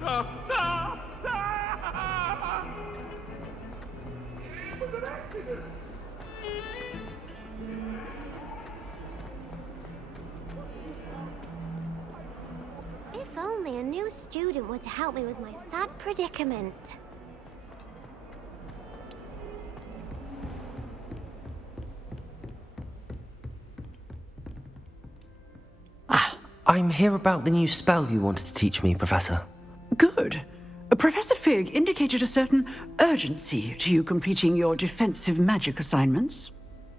It was an accident. If only a new student were to help me with my sad predicament. I'm here about the new spell you wanted to teach me, Professor. Good. Professor Fig indicated a certain urgency to you completing your defensive magic assignments.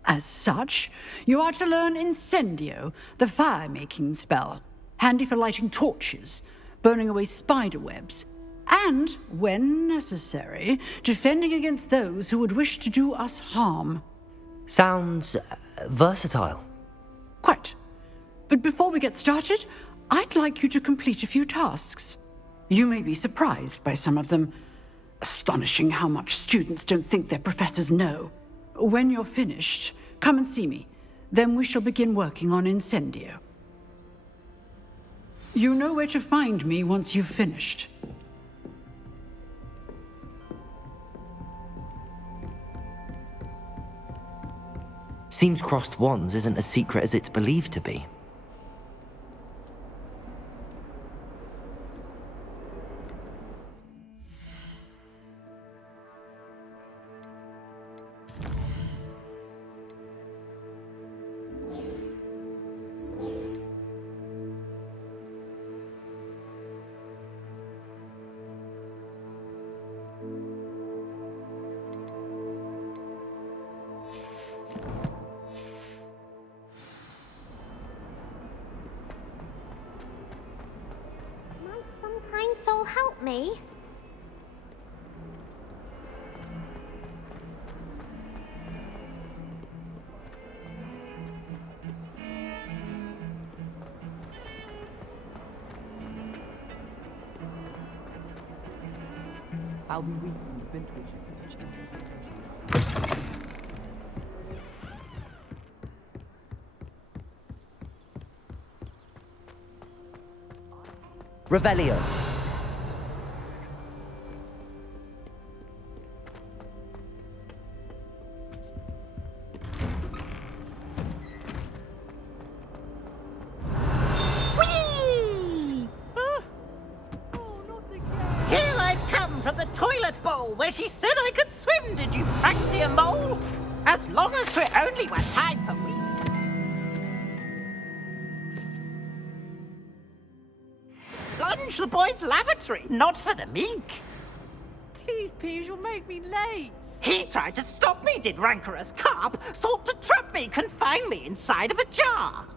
As such, you are to learn Incendio, the fire-making spell, handy for lighting torches, burning away spider webs, and, when necessary, defending against those who would wish to do us harm. Sounds versatile. Quite. But before we get started, I'd like you to complete a few tasks. You may be surprised by some of them. Astonishing how much students don't think their professors know. When you're finished, come and see me. Then we shall begin working on Incendio. You know where to find me once you've finished. Seems crossed wands isn't as secret as it's believed to be. Might some kind soul help me? I'll be reading vintage such interesting. Revelio. Here I've come from the toilet bowl where she said I could swim, did you praxia mole? As long as 'twere only one time per week. Plunge the boys' lavatory, not for the meek. Please, Peeves, you'll make me late. He tried to stop me, did rancorous carp, sought to trap me, confine me inside of a jar.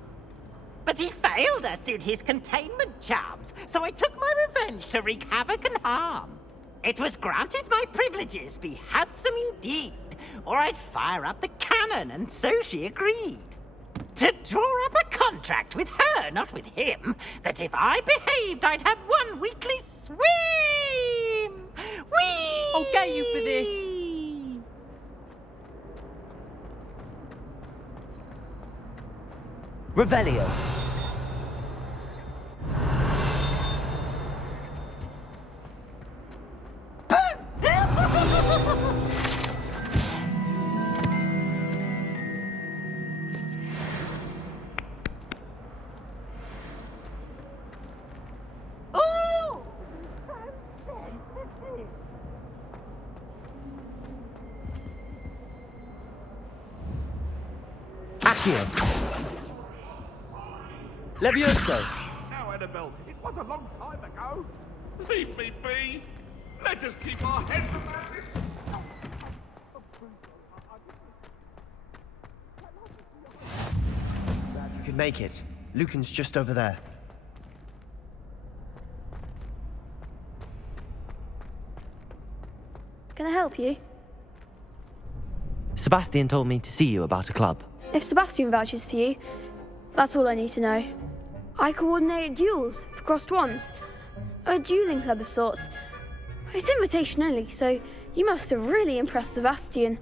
But he failed, as did his containment charms, so I took my revenge to wreak havoc and harm. It was granted my privileges be handsome indeed, or I'd fire up the cannon, and so she agreed. To draw up a contract with her, not with him, that if I behaved, I'd have one weekly swim! Whee! I'll get you for this. Revelio. Oh! Accio. Levioso. Now, Annabelle, it was a long time ago. Leave me be. Let us keep our heads about this. You can make it. Lucan's just over there. Can I help you? Sebastian told me to see you about a club. If Sebastian vouches for you, that's all I need to know. I coordinate duels for crossed wands. A dueling club of sorts. It's invitation only, so you must have really impressed Sebastian.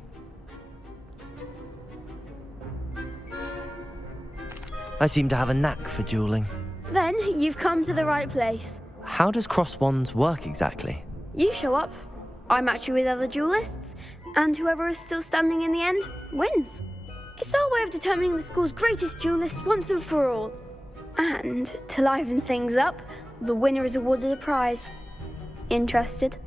I seem to have a knack for dueling. Then you've come to the right place. how does cross wands work exactly? You show up, I match you with other duelists, and whoever is still standing in the end wins. It's our way of determining the school's greatest duelist once and for all. And to liven things up, the winner is awarded a prize. Interested?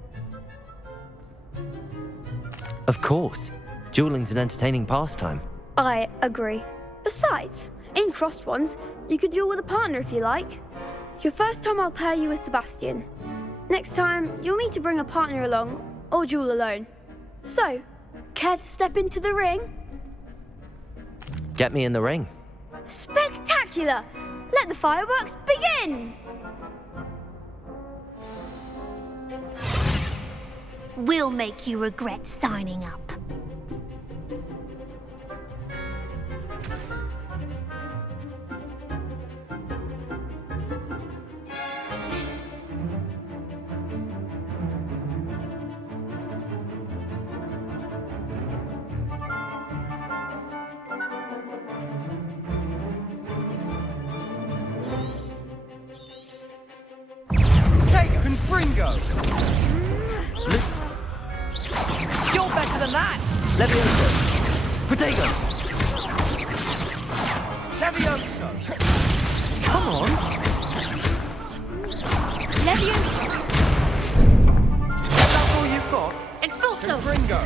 Of course. Dueling's an entertaining pastime. I agree. Besides, in crossed ones, you can duel with a partner if you like. Your first time I'll pair you with Sebastian. Next time, you'll need to bring a partner along, or duel alone. So, care to step into the ring? Get me in the ring. Spectacular! Let the fireworks begin! We'll make you regret signing up. Confringo! You're better than that! Levioso! Protego! Levioso! Come on! Levioso! Is that all you've got? Expulso! Confringo!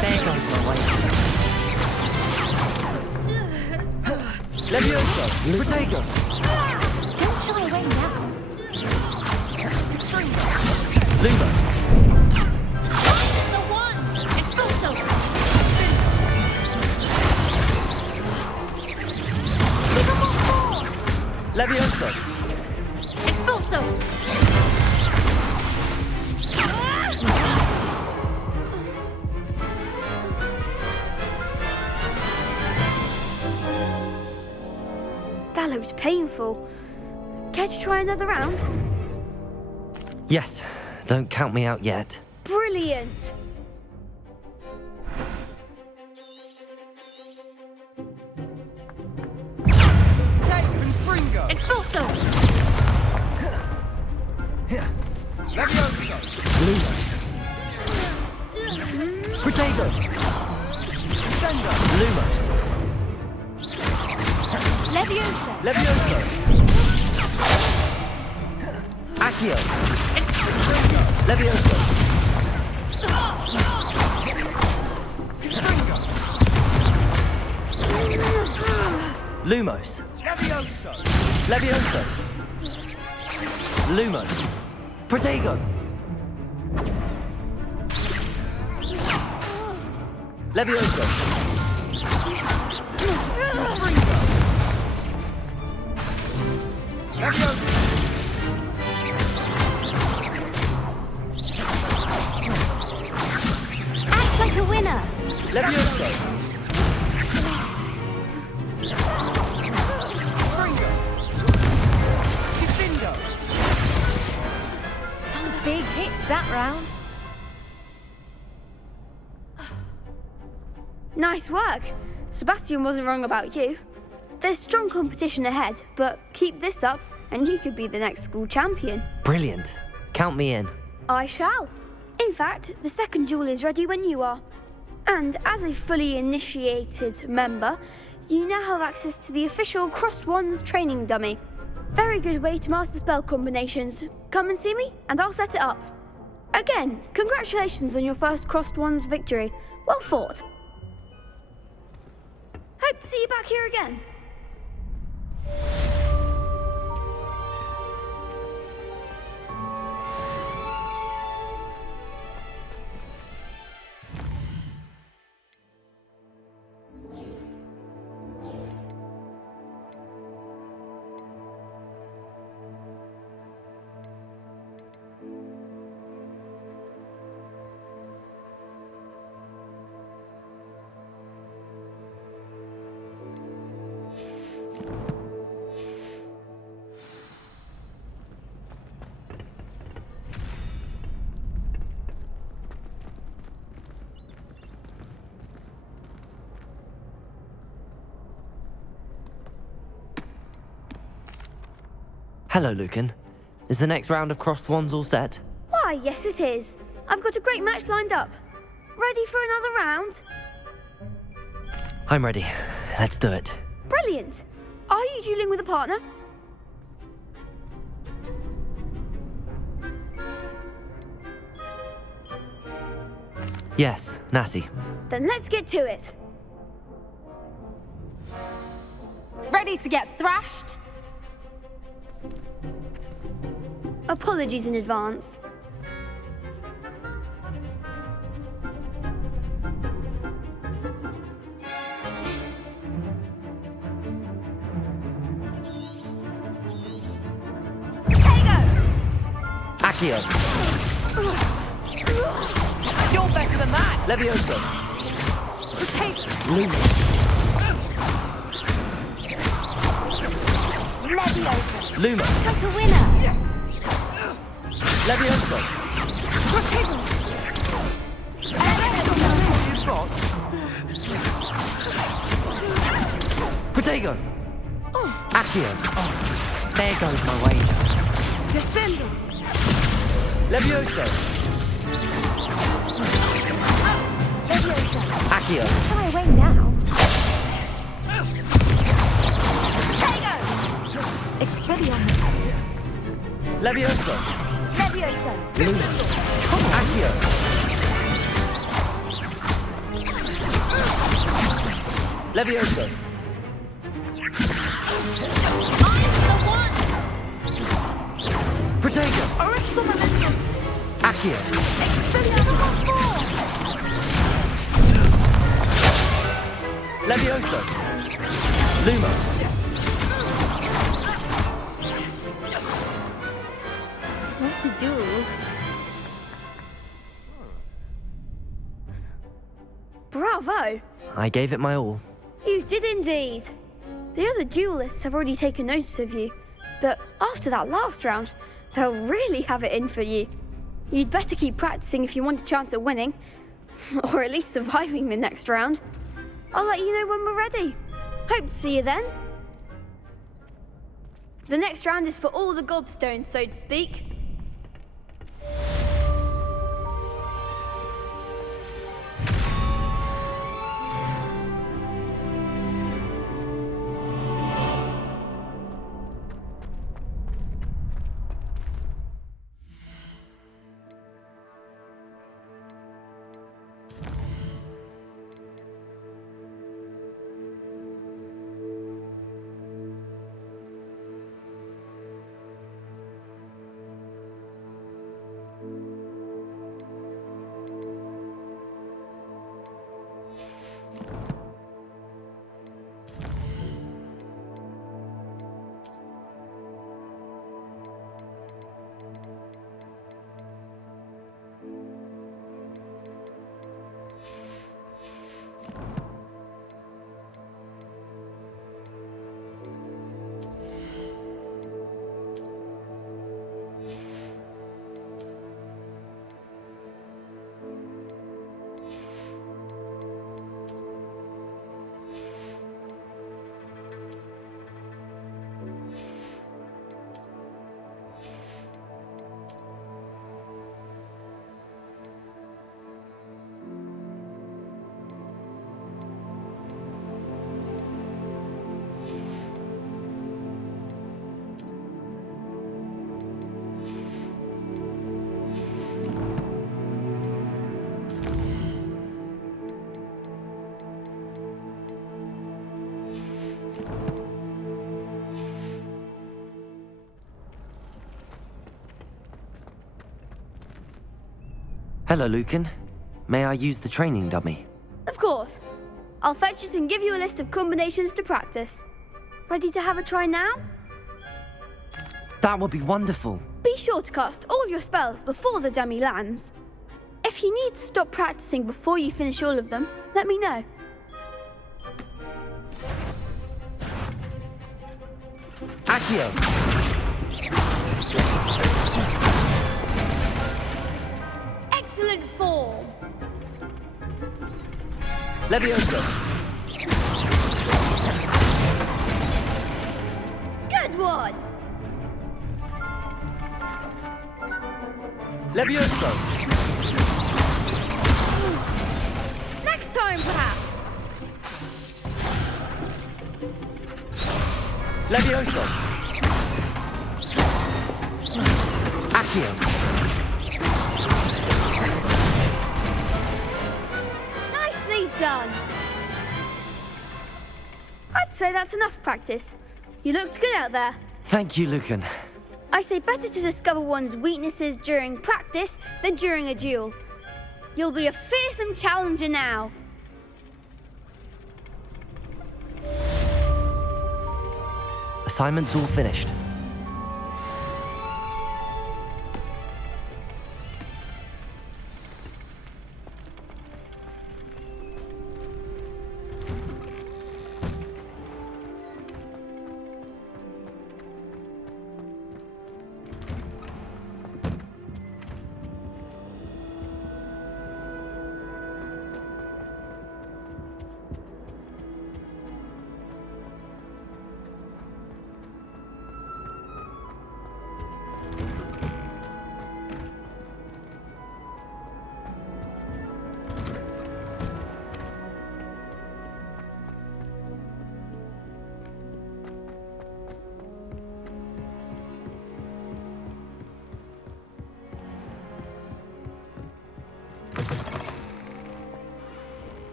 There goes my way. Levioso! Protego! Don't shy away now. Lumos! The one! Expulso! Give him more! Levioso! Expulso! That looks painful. Care to try another round? Yes, don't count me out yet. Brilliant! Take Confringo! Expulso! Levioso! Lumos! Protego! Descendo! Lumos! Leviosa! Levioso! Accio! Levioso! Lumos! Levioso! Levioso! Lumos! Protego! Levioso! Levioso! Act like a winner! Levioso! Confringo! Defendo! Some big hits that round. Nice work. Sebastian wasn't wrong about you. There's strong competition ahead, but keep this up and you could be the next school champion. Brilliant. Count me in. I shall. In fact, the second duel is ready when you are. And as a fully initiated member, you now have access to the official Crossed Wands training dummy. Very good way to master spell combinations. Come and see me and I'll set it up. Again, congratulations on your first Crossed Wands victory. Well fought. Hope to see you back here again. Hello, Lucan. Is the next round of crossed wands all set? Why, yes it is. I've got a great match lined up. Ready for another round? I'm ready. Let's do it. Brilliant. Are you dueling with a partner? Yes, Natty. Then let's get to it. Ready to get thrashed? Apologies in advance. Accio. You're better than that! Levioso. Potato. Luma. Leviosa. Luma. Like a winner. Levioso. Protego. Accio. There goes my wager. Defendo. Levioso. Leviosa. Accio. Shy away now. Expelliarmus. Levioso. Leviosa. Luma. Accio. Levioso. Protego. Accio. Levioso. Luma. What to do? Bravo! I gave it my all. You did indeed. The other duelists have already taken notice of you, but after that last round, they'll really have it in for you. You'd better keep practicing if you want a chance at winning, or at least surviving the next round. I'll let you know when we're ready. Hope to see you then. The next round is for all the gobstones, so to speak. Hello, Lucan. May I use the training dummy? Of course. I'll fetch it and give you a list of combinations to practice. Ready to have a try now? That would be wonderful. Be sure to cast all your spells before the dummy lands. If you need to stop practicing before you finish all of them, let me know. Accio. Excellent form. Levioso. Good one. Levioso! Next time, perhaps. Levioso! Accio. Nicely done. I'd say that's enough practice. You looked good out there. Thank you, Lucan. I say better to discover one's weaknesses during practice than during a duel. You'll be a fearsome challenger now. Assignment's all finished.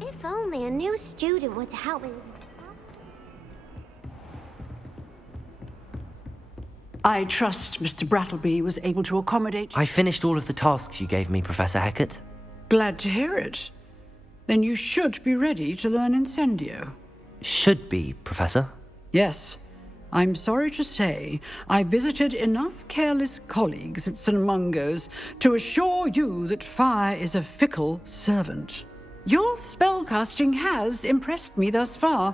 If only a new student were to help me with I trust Mr. Brattleby was able to accommodate. I finished all of the tasks you gave me, Professor Hackett. Glad to hear it. Then you should be ready to learn Incendio. Should be, Professor. Yes. I'm sorry to say, I visited enough careless colleagues at St. Mungo's to assure you that fire is a fickle servant. Your spellcasting has impressed me thus far,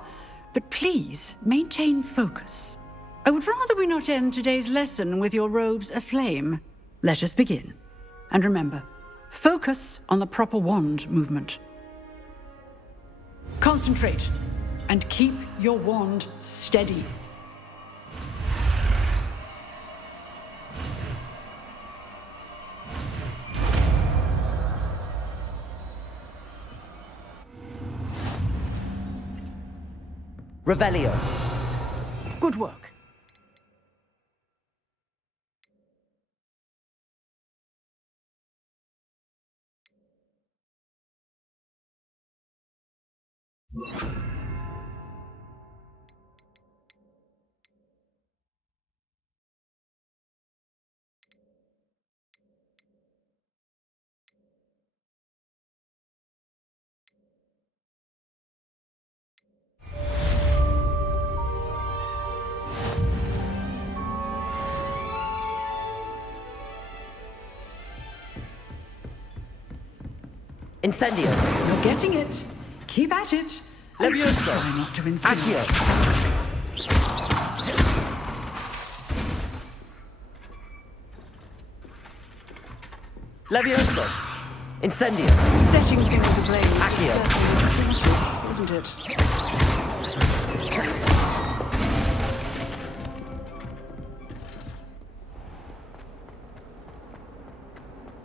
but please maintain focus. I would rather we not end today's lesson with your robes aflame. Let us begin. And remember, focus on the proper wand movement. Concentrate and keep your wand steady. Revelio. Good work. Incendio. You're getting it. Keep at it. And Levioso. try not to insinuate. Accio. Levioso! Incendio. Setting things ablaze is Accio. certainly creative, isn't it?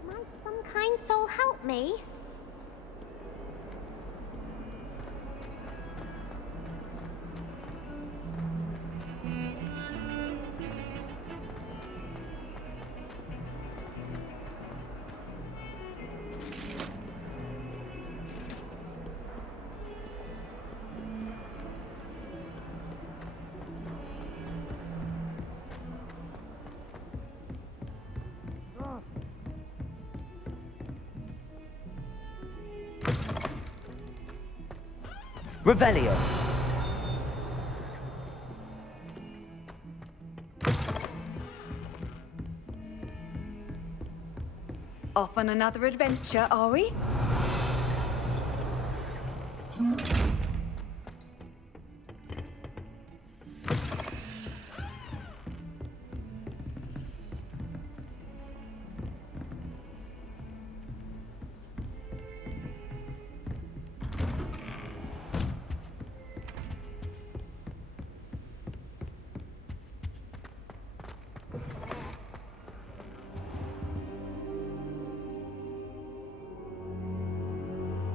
might some kind soul help me? Revelio. Off on another adventure, are we?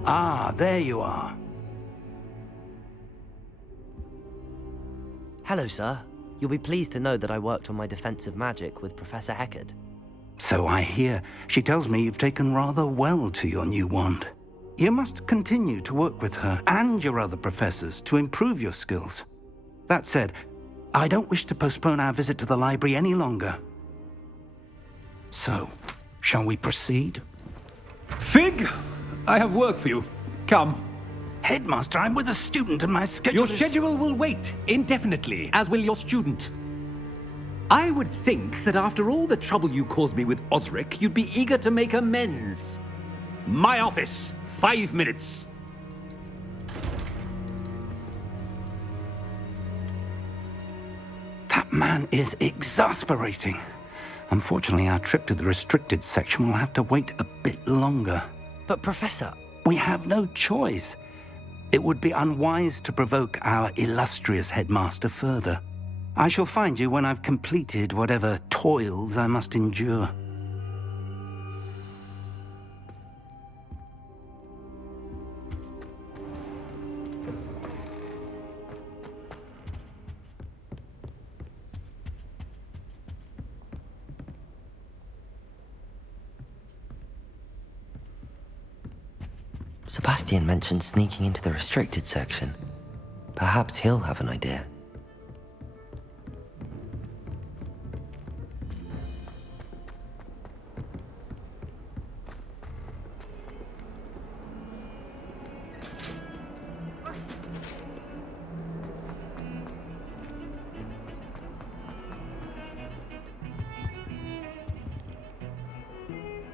Ah, there you are. Hello, sir. You'll be pleased to know that I worked on my defensive magic with Professor Heckard. So I hear. She tells me you've taken rather well to your new wand. You must continue to work with her and your other professors to improve your skills. That said, I don't wish to postpone our visit to the library any longer. So, shall we proceed? Fig, I have work for you. Come. Headmaster, I'm with a student and my schedule Your schedule will wait indefinitely, as will your student. I would think that after all the trouble you caused me with Osric, you'd be eager to make amends. My office, 5 minutes. That man is exasperating. Unfortunately, our trip to the restricted section will have to wait a bit longer. But Professor... We have no choice. It would be unwise to provoke our illustrious headmaster further. I shall find you when I've completed whatever toils I must endure. Sebastian mentioned sneaking into the restricted section. Perhaps he'll have an idea.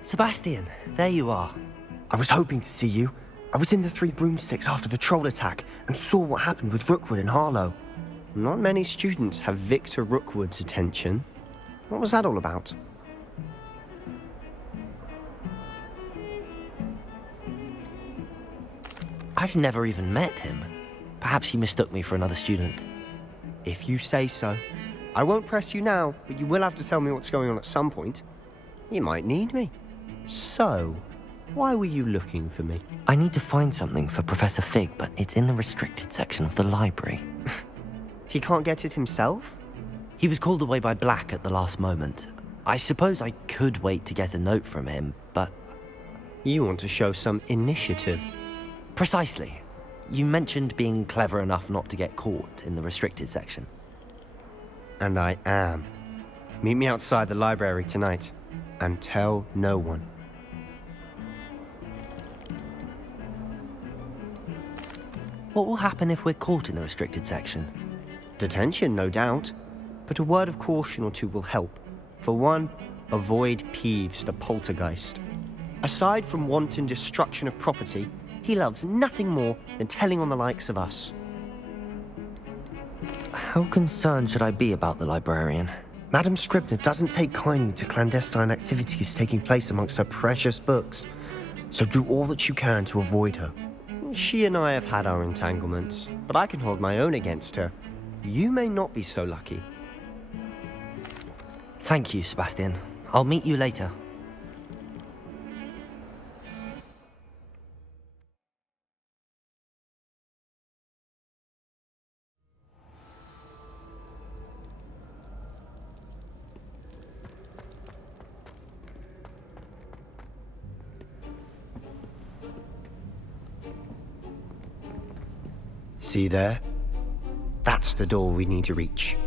Sebastian, there you are. I was hoping to see you. I was in the Three Broomsticks after the troll attack and saw what happened with Rookwood and Harlow. Not many students have Victor Rookwood's attention. What was that all about? I've never even met him. Perhaps he mistook me for another student. If you say so. I won't press you now, but you will have to tell me what's going on at some point. You might need me. So, why were you looking for me? I need to find something for Professor Fig, but it's in the restricted section of the library. He can't get it himself? He was called away by Black at the last moment. I suppose I could wait to get a note from him, but... You want to show some initiative. Precisely. You mentioned being clever enough not to get caught in the restricted section. And I am. Meet me outside the library tonight, and tell no one. What will happen if we're caught in the restricted section? Detention, no doubt. But a word of caution or two will help. For one, avoid Peeves the poltergeist. Aside from wanton destruction of property, he loves nothing more than telling on the likes of us. How concerned should I be about the librarian? Madam Scribner doesn't take kindly to clandestine activities taking place amongst her precious books, so do all that you can to avoid her. She and I have had our entanglements, but I can hold my own against her. You may not be so lucky. Thank you, Sebastian. I'll meet you later. See there? That's the door we need to reach.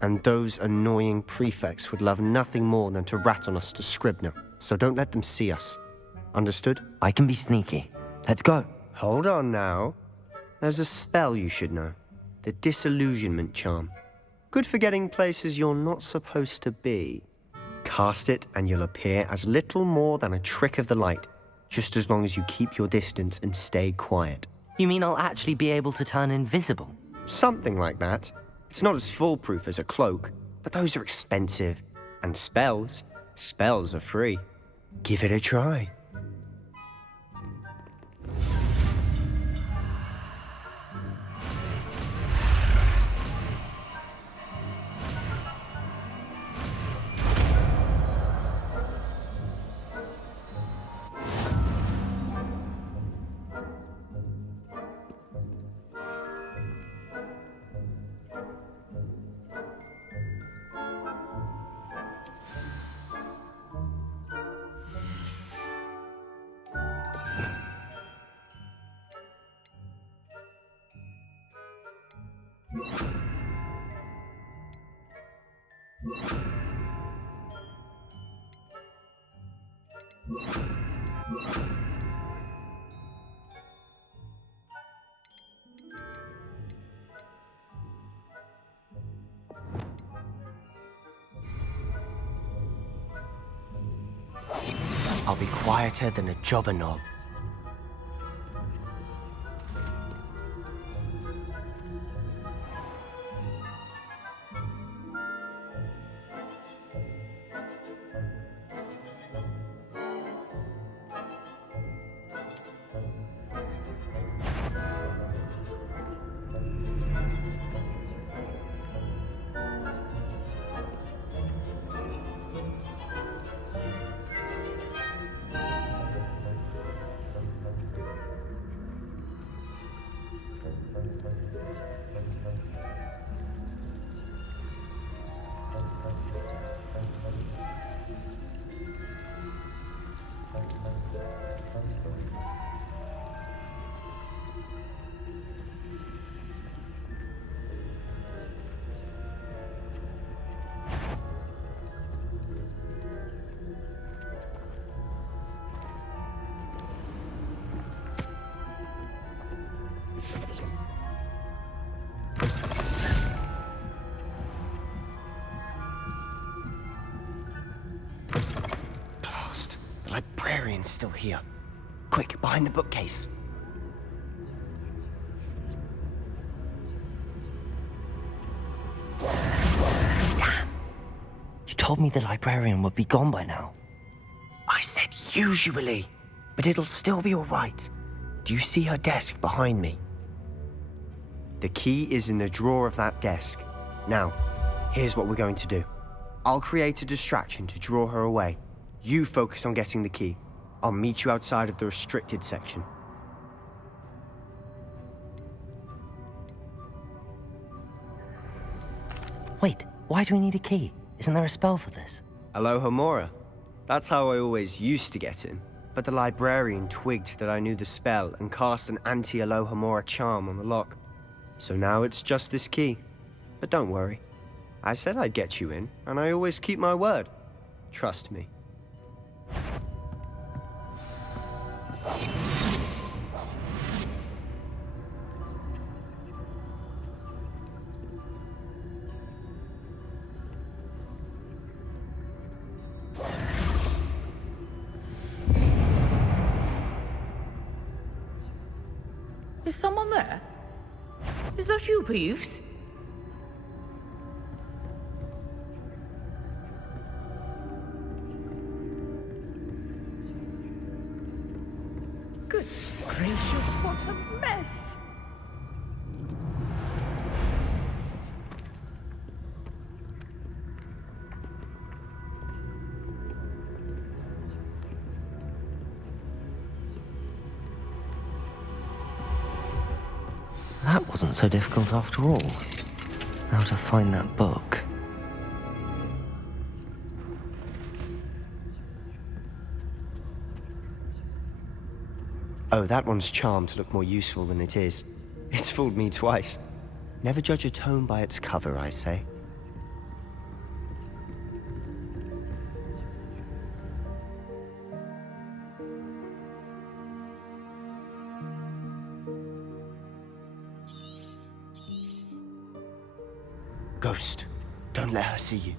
And those annoying prefects would love nothing more than to rat on us to Scribner, so don't let them see us. Understood? I can be sneaky. Let's go. Hold on now. There's a spell you should know. The Disillusionment Charm. Good for getting places you're not supposed to be. Cast it and you'll appear as little more than a trick of the light, just as long as you keep your distance and stay quiet. You mean I'll actually be able to turn invisible? Something like that. It's not as foolproof as a cloak, but those are expensive. And spells are free. Give it a try. I'll be quieter than a jobber knob. Blast! The librarian's still here. Quick, behind the bookcase. Damn! You told me the librarian would be gone by now. I said usually, but it'll still be all right. Do you see her desk behind me? The key is in the drawer of that desk. Now, here's what we're going to do. I'll create a distraction to draw her away. You focus on getting the key. I'll meet you outside of the restricted section. Wait, why do we need a key? Isn't there a spell for this? Alohomora. That's how I always used to get in. But the librarian twigged that I knew the spell and cast an anti-Alohomora charm on the lock. So now it's just this key. But don't worry. I said I'd get you in, and I always keep my word. Trust me. Is someone there? Is that you, Peeves? Goodness gracious, what a mess! That wasn't so difficult after all. How to find that book. Oh, that one's charmed to look more useful than it is. It's fooled me twice. Never judge a tome by its cover, I say. Ghost, don't let her see you.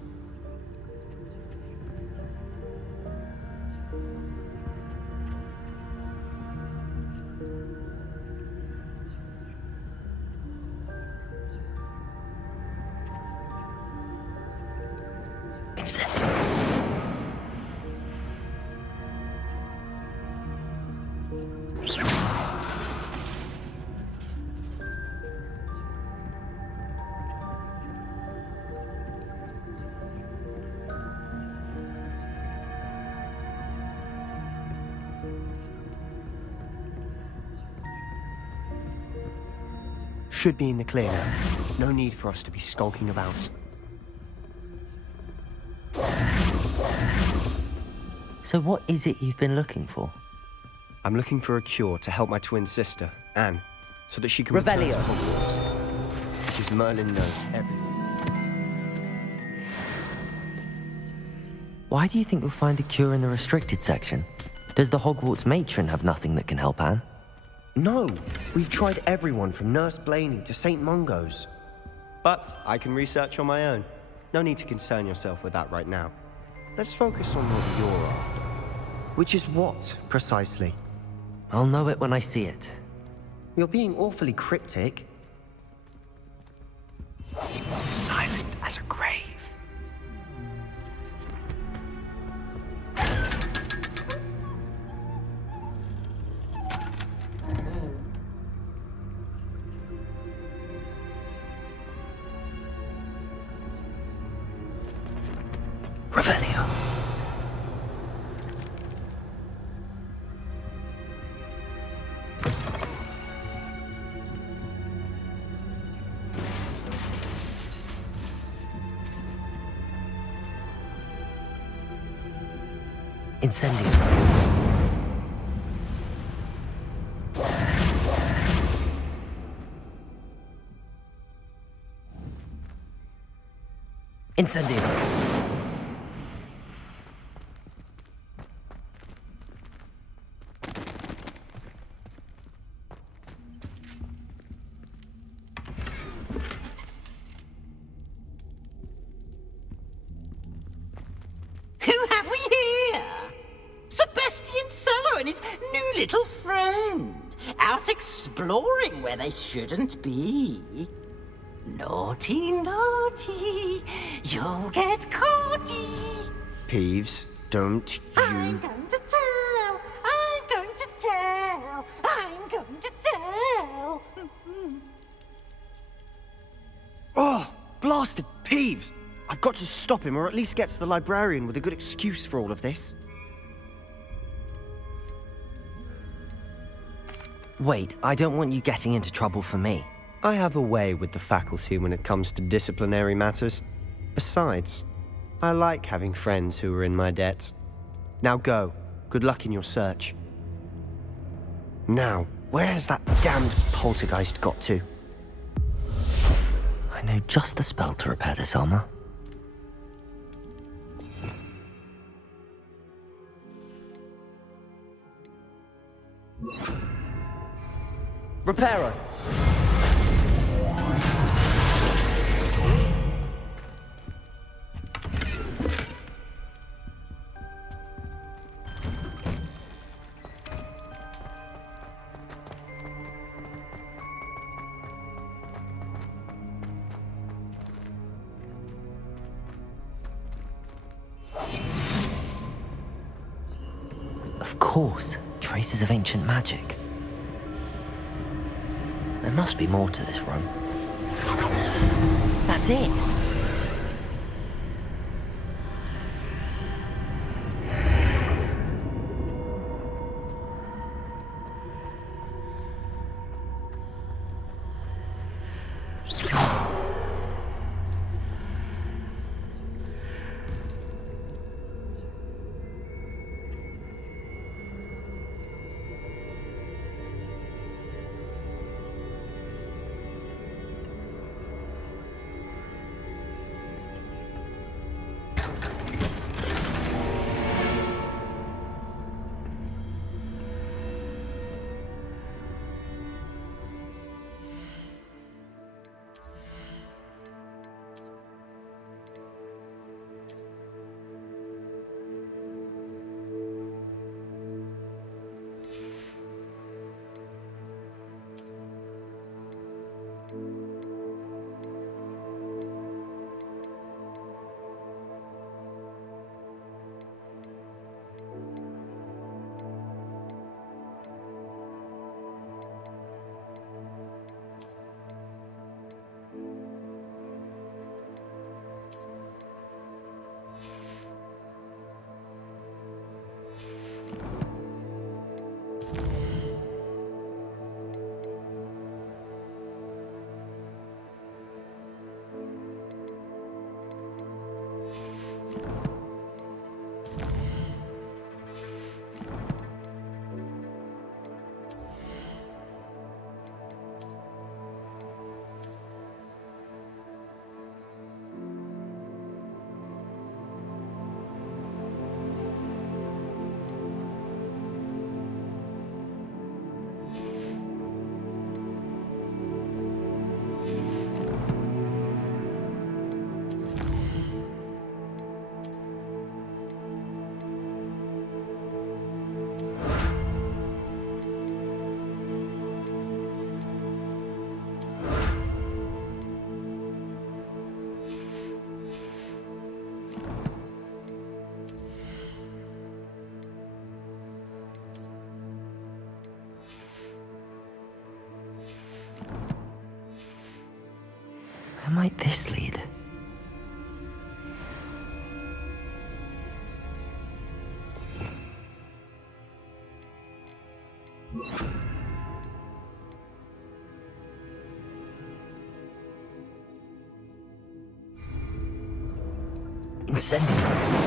It's it. Should be in the clear now. No need for us to be skulking about. So what is it you've been looking for? I'm looking for a cure to help my twin sister, Anne, so that she can return to Hogwarts. Because Merlin knows everything. Why do you think you'll find a cure in the restricted section? Does the Hogwarts matron have nothing that can help Anne? No, we've tried everyone from Nurse Blaney to St. Mungo's. But I can research on my own. No need to concern yourself with that right now. Let's focus on what you're after. Which is what, precisely? I'll know it when I see it. You're being awfully cryptic. Silent as a grave. Revelio. Incendio. Incendio. Who have we here? Sebastian Sallow and his new little friend. Out exploring where they shouldn't be. Naughty, naughty. You'll get caughty. Peeves, don't you... I'm going to tell. I'm going to tell. I'm going to tell. Oh, blasted Peeves! I've got to stop him, or at least get to the librarian with a good excuse for all of this. Wait, I don't want you getting into trouble for me. I have a way with the faculty when it comes to disciplinary matters. Besides, I like having friends who are in my debt. Now go. Good luck in your search. Now, where's that damned poltergeist got to? I know just the spell to repair this armor. Reparo! Of course, traces of ancient magic. There must be more to this room. That's it! might this lead? Incendio.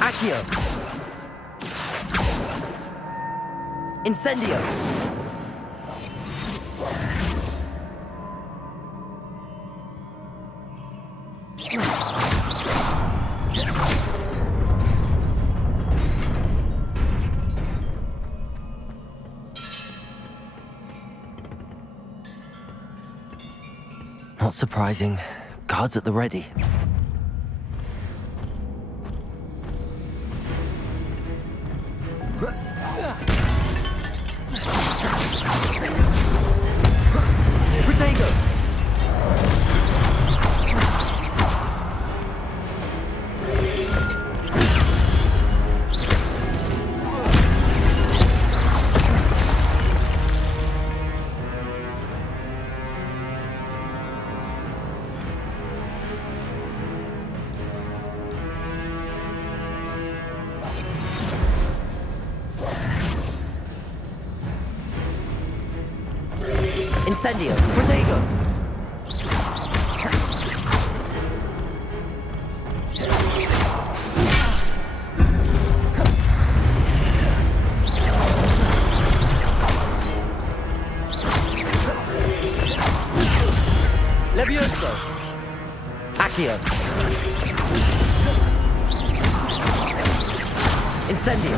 Accio. Incendio. Not surprising. Guards at the ready. Protego! Incendio! Protego! Levioso! Accio! Incendio!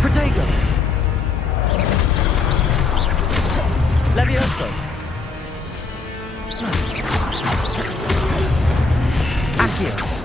Protego! Levioso! Accio!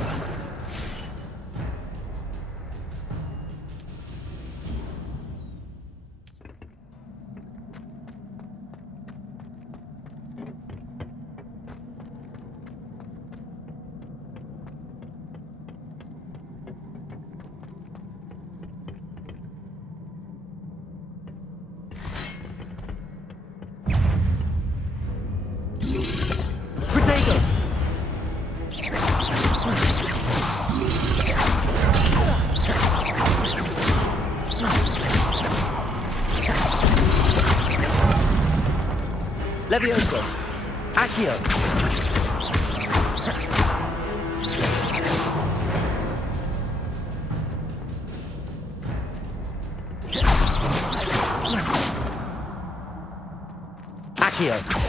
Levioso! Accio! Accio!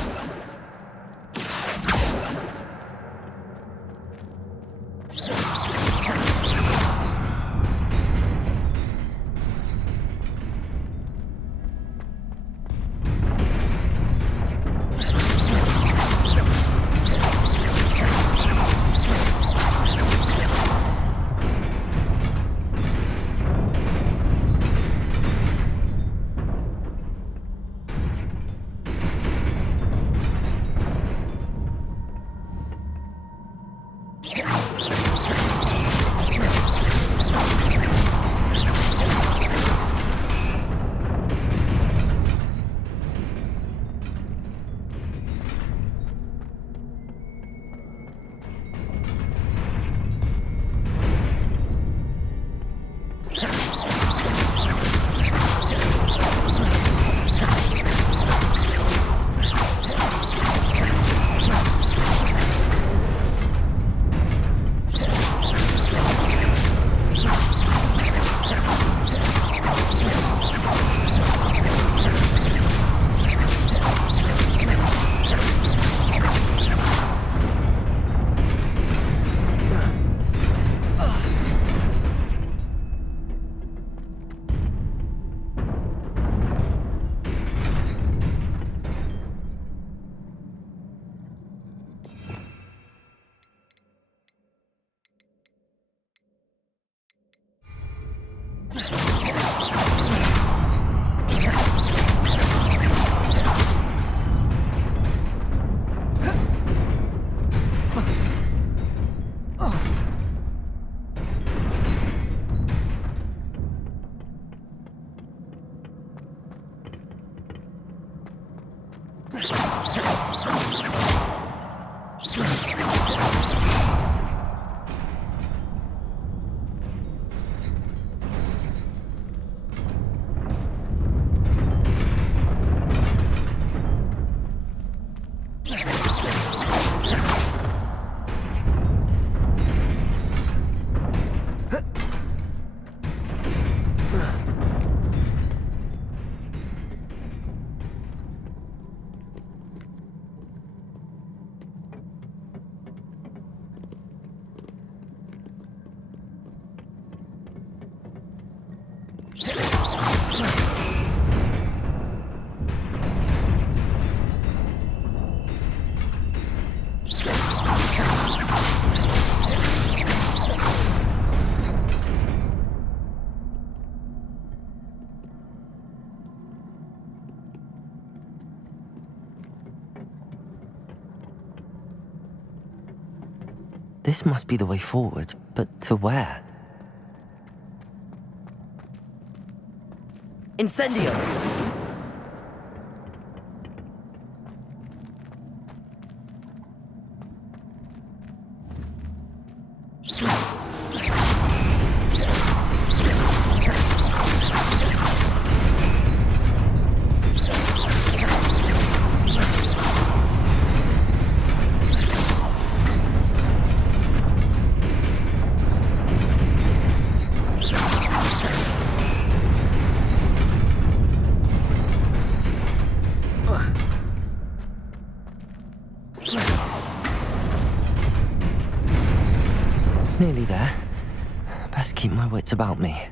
This must be the way forward, but to where? Incendio! Nearly there. Best keep my wits about me.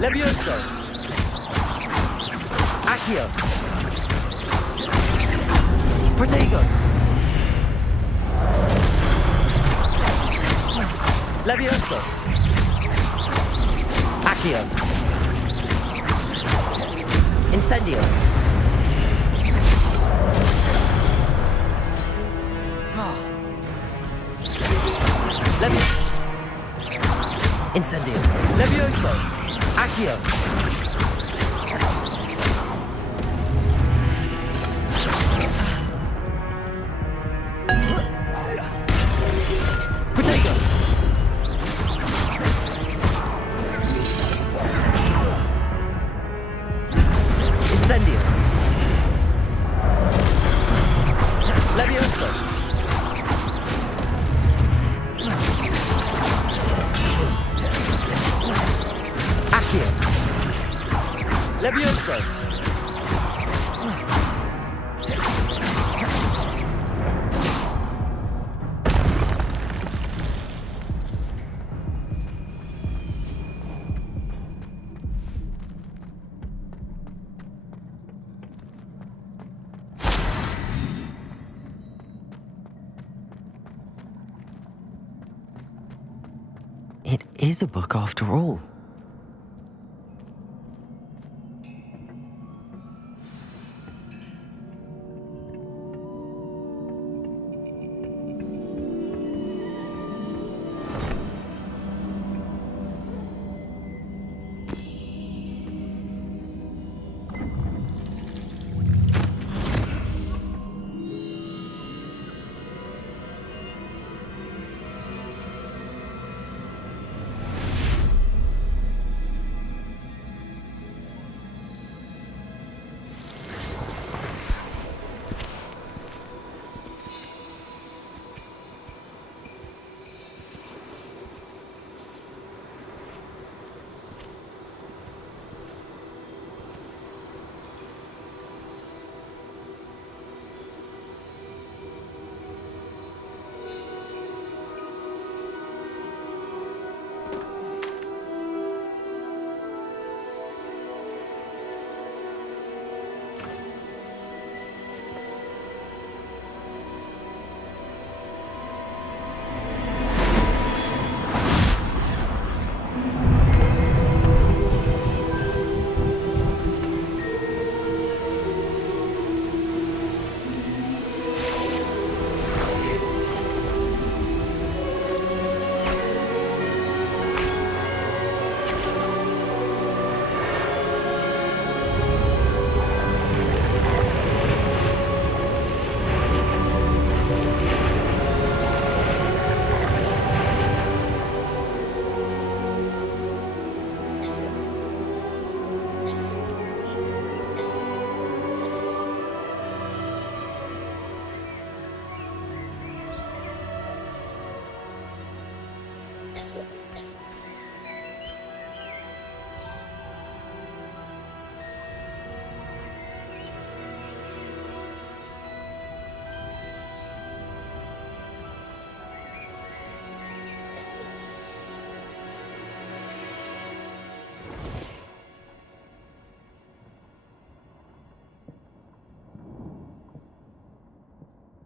Levioso! Accio! Protego! Levioso! Accio! Incendio! Incendio! Levioso! Accio! Protego! Incendio! Levioso! Accio! Levioso! It is a book after all.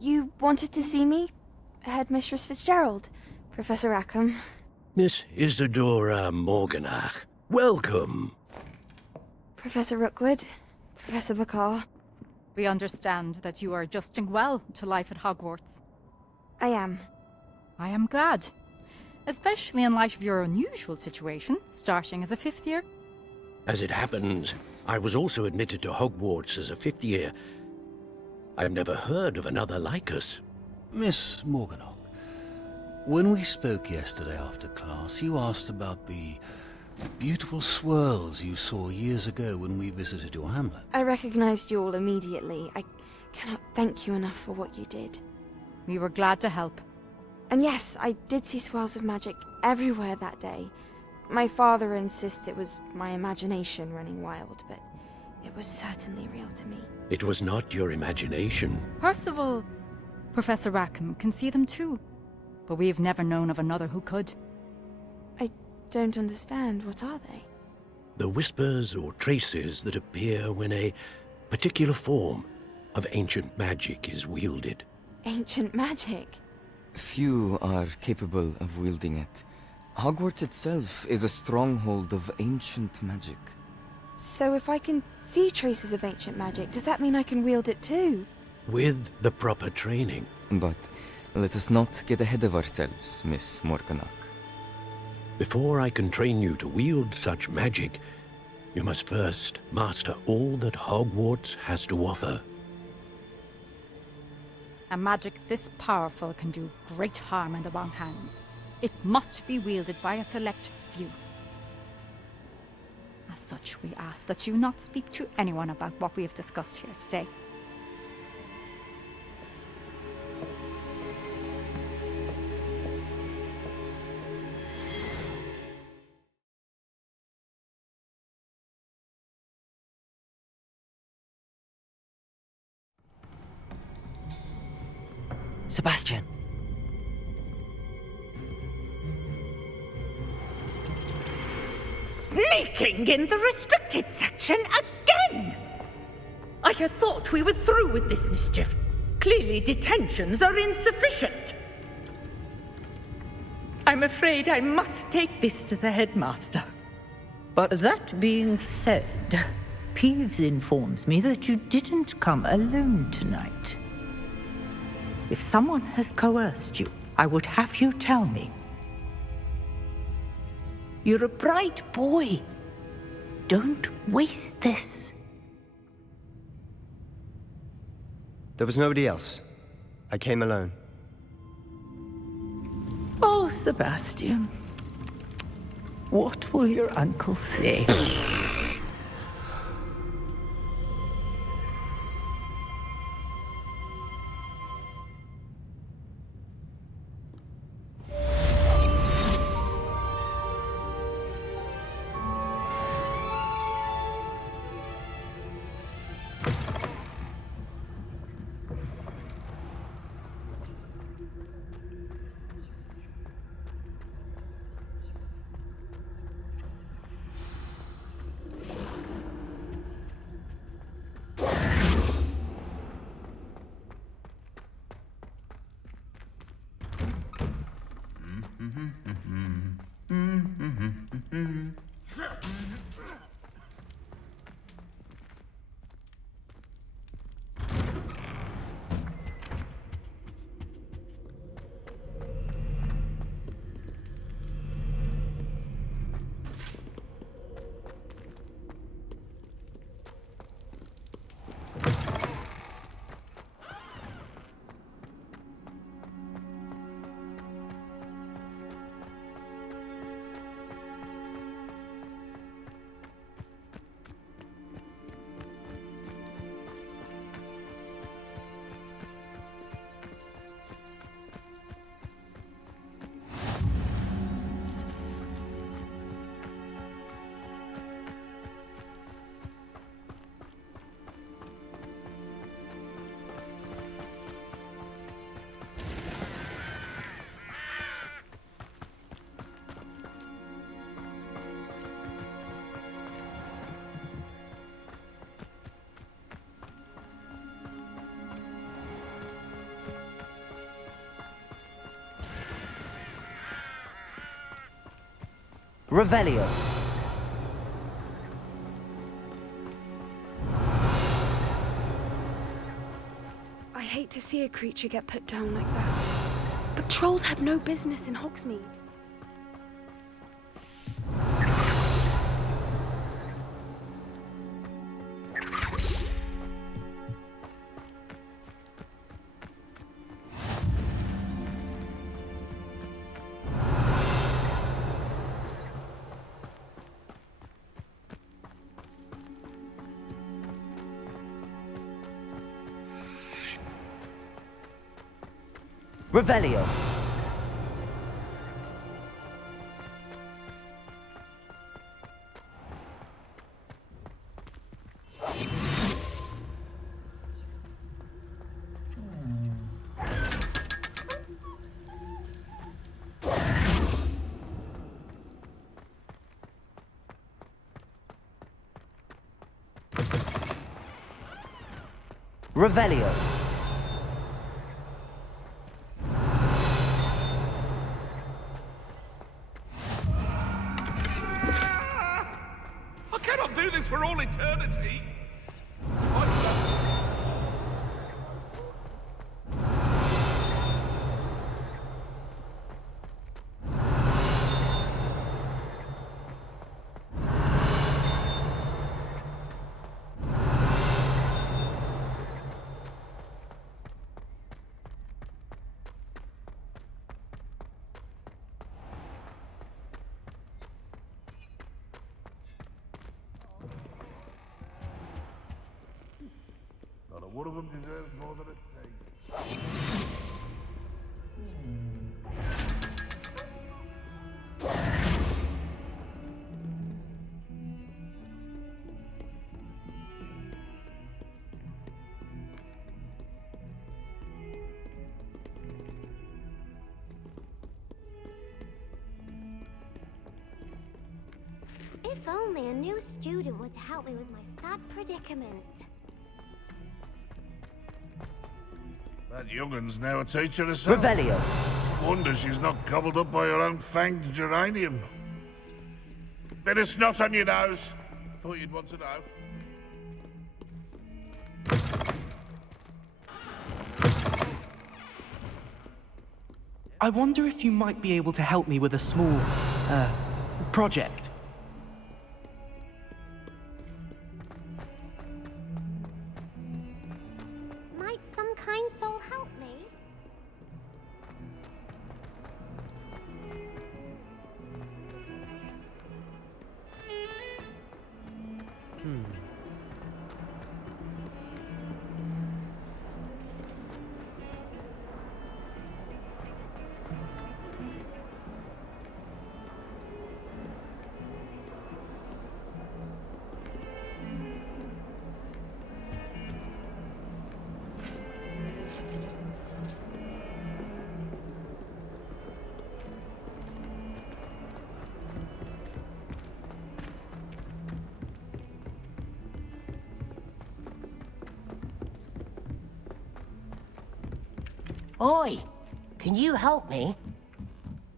You wanted to see me? Headmistress Fitzgerald, Professor Rackham. Miss Isadora Morganach, welcome. Professor Rookwood, Professor Bakar. We understand that you are adjusting well to life at Hogwarts. I am. I am glad. Especially in light of your unusual situation, starting as a 5th year. As it happens, I was also admitted to Hogwarts as a 5th year. I've never heard of another like us. Miss Morganach, when we spoke yesterday after class, you asked about the beautiful swirls you saw years ago when we visited your hamlet. I recognized you all immediately. I cannot thank you enough for what you did. We were glad to help. And yes, I did see swirls of magic everywhere that day. My father insists it was my imagination running wild, but it was certainly real to me. It was not your imagination. Percival, Professor Rackham can see them too. But we've never known of another who could. I don't understand. What are they? The whispers or traces that appear when a particular form of ancient magic is wielded. Ancient magic? Few are capable of wielding it. Hogwarts itself is a stronghold of ancient magic. So if I can see traces of ancient magic, does that mean I can wield it too? With the proper training. But let us not get ahead of ourselves, Miss Morganach. Before I can train you to wield such magic, you must first master all that Hogwarts has to offer. A magic this powerful can do great harm in the wrong hands. It must be wielded by a select few. As such, we ask that you not speak to anyone about what we have discussed here today. Sebastian. Sneaking in the restricted section again! I had thought we were through with this mischief. Clearly detentions are insufficient. I'm afraid I must take this to the headmaster. But that being said, Peeves informs me that you didn't come alone tonight. If someone has coerced you, I would have you tell me. You're a bright boy. Don't waste this. There was nobody else. I came alone. Oh, Sebastian. What will your uncle say? Revelio. I hate to see a creature get put down like that. But trolls have no business in Hogsmeade. Revelio. Revelio. I cannot do this for all eternity. Not one of them deserves more than a taste. If only a new student were to help me with my sad predicament. That youngun's now a teacher herself. Revelio. wonder she's not gobbled up by her own fanged geranium. Bit of snot on your nose. Thought you'd want to know. I wonder if you might be able to help me with a small, project. Might some kind soul help me? Oi! Can you help me?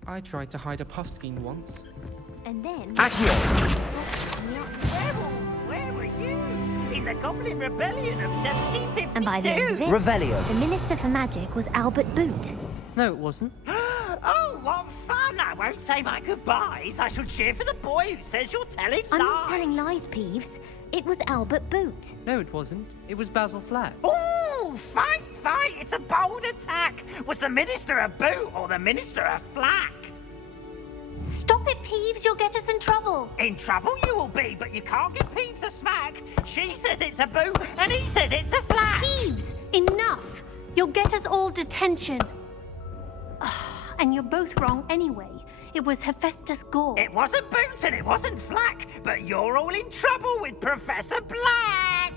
I tried to hide a puffskein once. And then... Where were you? In the Goblin Rebellion of 1752? And by the end of it, Revelio. the Minister for Magic was Albert Boot. No, it wasn't. Oh, what fun! I won't say my goodbyes. I shall cheer for the boy who says you're telling lies. I'm not telling lies, Peeves. It was Albert Boot. No, it wasn't. It was Basil Flack. Ooh, fight! It's a bold attack. Was the Minister a boot or the Minister a flack? Stop it, Peeves. You'll get us in trouble. In trouble you will be, but you can't give Peeves a smack. She says it's a boot and he says it's a flack. Peeves, enough. You'll get us all detention. And you're both wrong anyway. It was Hephaestus Gore. It wasn't boot and it wasn't flack, but you're all in trouble with Professor Black.